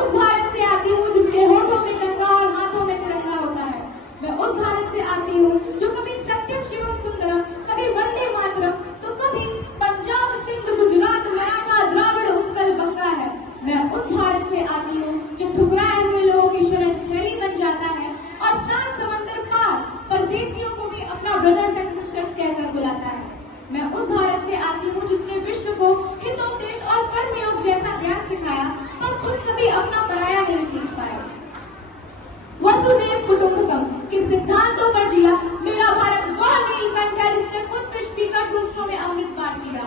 उस भारत से आती हूँ जिसके होठों में गंगा और हाथों में तिरंगा होता है। मैं उस भारत से आती हूँ जो कभी सत्यम शिवम सुंदरम, कभी वंदे मातरम, तो कभी पंजाब सिंध गुजरात मराठा द्राविड़ उत्कल बंगा है। मैं उस भारत से आती हूँ जो ठुकराए हुए लोगों की शरण स्थली बन जाता है और 7 समंदर पार परदेशियों को भी अपना ब्रदर्स एंड सिस्टर्स कहकर बुलाता है। मैं उस भारत से आती हूँ जिसने विश्व को हितोपदेश और कर्मयोग जैसा ज्ञान सिखाया और खुद कभी अपना पराया नहीं सीख पाया। वसुदेव कुटुंबकम के सिद्धांतों पर जिया मेरा भारत वह नीलकंठ है जिसने खुद विष पीकर दूसरों में अमृत बांट दिया।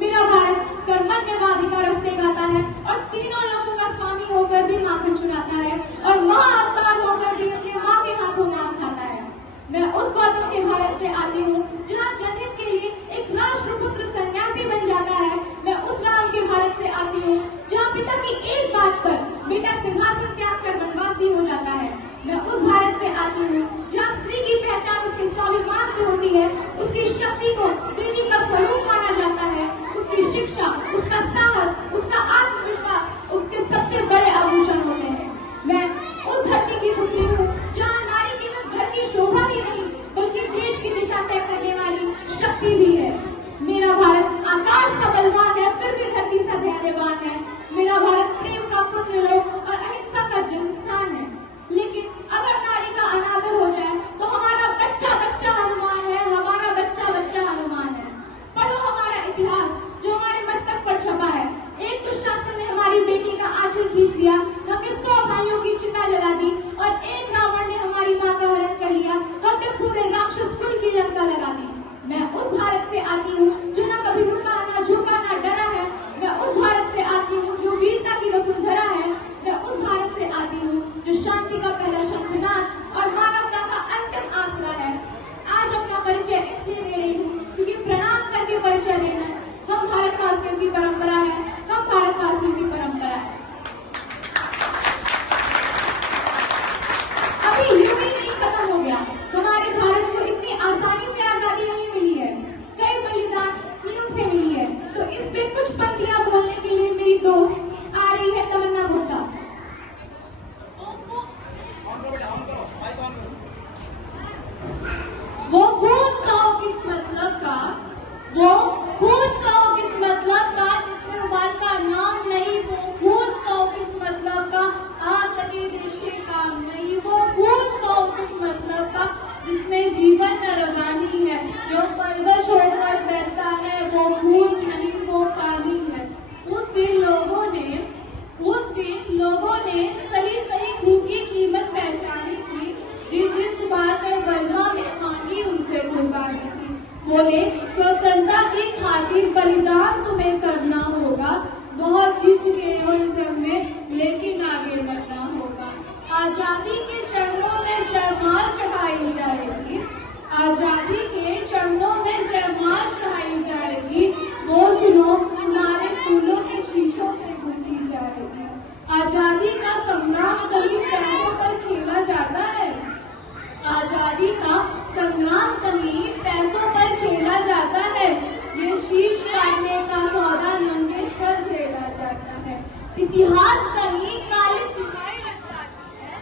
मेरा भारत कर्मण्यवादी का रस्ते गाता है और तीनों लोगों का स्वामी होकर भी माखन चुराता है और महाअवतार होकर भी अपने माँ के हाथों मार खाता है। मैं उस गौतम के भारत से आती हूँ जहाँ जनहित के लिए एक राष्ट्रपुत्र सन्यासी बन जाता है। मैं उस राम के भारत से आती हूँ जहाँ पिता की एक बात पर बेटा सिंहासन त्याग कर वनवासी हो जाता है। मैं उस भारत से आती हूँ जहाँ स्त्री की पहचान उसके स्वाभिमान से होती है, उसकी शक्ति को देवी का स्वरूप माना जाता है, उसकी शिक्षा, उसका साहस, उसका आत्मविश्वास उसके सबसे बड़े आभूषण होते हैं। मैं उस धरती की पुत्री हूँ जहाँ नारी केवल घर की शोभा ही नहीं बल्कि देश की दिशा तय करने वाली शक्ति भी है। मेरा भारत आकाश का बलवान है, फिर भी धरती सा धैर्यवान है। मेरा भारत प्रेम का पुण्य लोक और अहिंसा का जन्म स्थान है। लेकिन अगर नारी का अनादर हो जाए तो हमारा बच्चा बच्चा हनुमान है, हमारा बच्चा बच्चा हनुमान है। पढ़ो हमारा इतिहास जो हमारे मस्तक पर छपा है। एक दुशासन ने हमारी बेटी का आंचल खींच लिया, हमने 100 भाइयों की चिता जला दी और एक रावण ने हमारी माँ का हरण कर लिया, हमने पूरे राक्षस कुल की लंका लगा दी। मैं उस भारत से आती हूँ जो न कभी रुका, न झुका, न डरा है। मैं उस भारत से आती हूँ जो वीरता की वसुंधरा है। मैं उस भारत से आती हूँ जो शांति का पहला शंखनाद और मानवता का अंतिम आसरा है। आज अपना परिचय इसलिए दे रही हूँ क्योंकि प्रणाम करके परिचय देना हम भारतवासियों की परंपरा है, हम भारतवासियों की परंपरा है। अभी यूं ही नहीं खत्म हो गया। हमारे भारत को इतनी आसानी से आजादी नहीं मिली है, कई बलिदान यूं से मिली है। तो इस पे कुछ पंक्तियां बोलने के लिए मेरी दोस्त आ रही है तमन्ना गुप्ता। वो खून कहो किस मतलब का, वो खून कहो किस मतलब का जिसमें उबाल का नाम नहीं, वो खून कहो किस मतलब का आ सके रिश्ते काम नहीं, वो खून कहो किस मतलब का जिसमें जीवन नरवानी है, जो परवश होकर बहता है वो खून नहीं वो पानी है। उस दिन लोगों ने सही सही खून की कीमत पहचानी थी, जिस दिन सुभाष ने वर्मा में मांगी उनसे कुर्बानी थी। बोले स्वतंत्रता की खातिर बलिदान तुम्हें करना होगा, बहुत जीत चुके हो इस जंग में लेकिन आगे बढ़ना होगा। आजादी के चरणों में जयमाल चढ़ाई जाएगी, आजादी के चरणों में जयमाल चढ़ाई जाएगी, वो सुनो नारे फूलों के शीशों से गुंथी जाएगी। आजादी का संग्राम कभी पैरों पर खेला जाता है, आजादी का संग्राम कहीं पैसों पर खेला जाता है, ये शीश काटने का सौदा नंगे सर झेला जाता है। इतिहास कहीं काली सिपाही लग जाती है,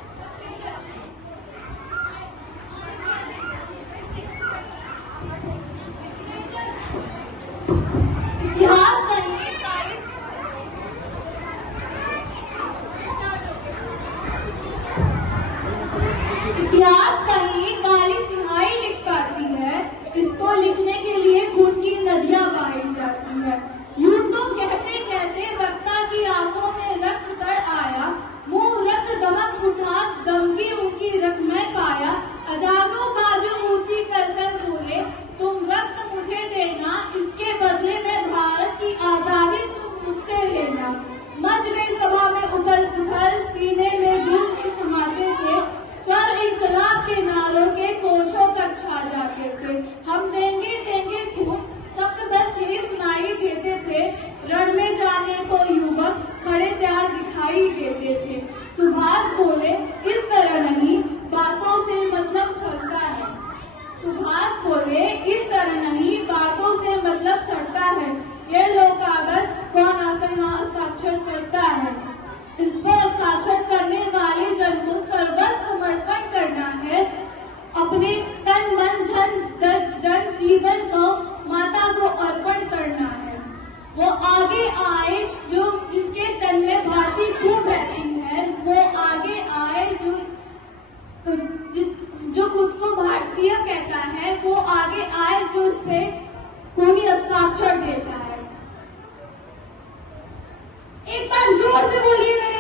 इतिहास कहीं काली सिहाई लिख पाती है, इसको लिखने के लिए खून की नदियां बहाई जाती है। यूं तो कहते कहते वक्ता की आंखों में रक्त तर आया, मुंह रक्त दमक उठा दम की उनकी रक्त में पाया, अजानों बाजू ऊंची कर कर बोले तुम रक्त मुझे देना, इसके बदले में भारत की आजादी तुम मुझसे लेना। मच गई सभा में उथल पुथल, सीने में दिल के समाते थे, सर इंकलाब के नारों के कोशों तक छा जाते थे। हम देंगे देंगे खून शब्द बस यही सुनाई देते थे, रण में जाने को युवक खड़े तैयार दिखाई देते थे। सुभाष बोले इस तरह नहीं, बातों से मतलब सड़ता है। सुभाष बोले इस तरह नहीं, बातों से मतलब सड़ता है। ये लो कागज कौन आकर यहाँ हस्ताक्षर करता है, इस पर बार जोर से बोलिए मेरे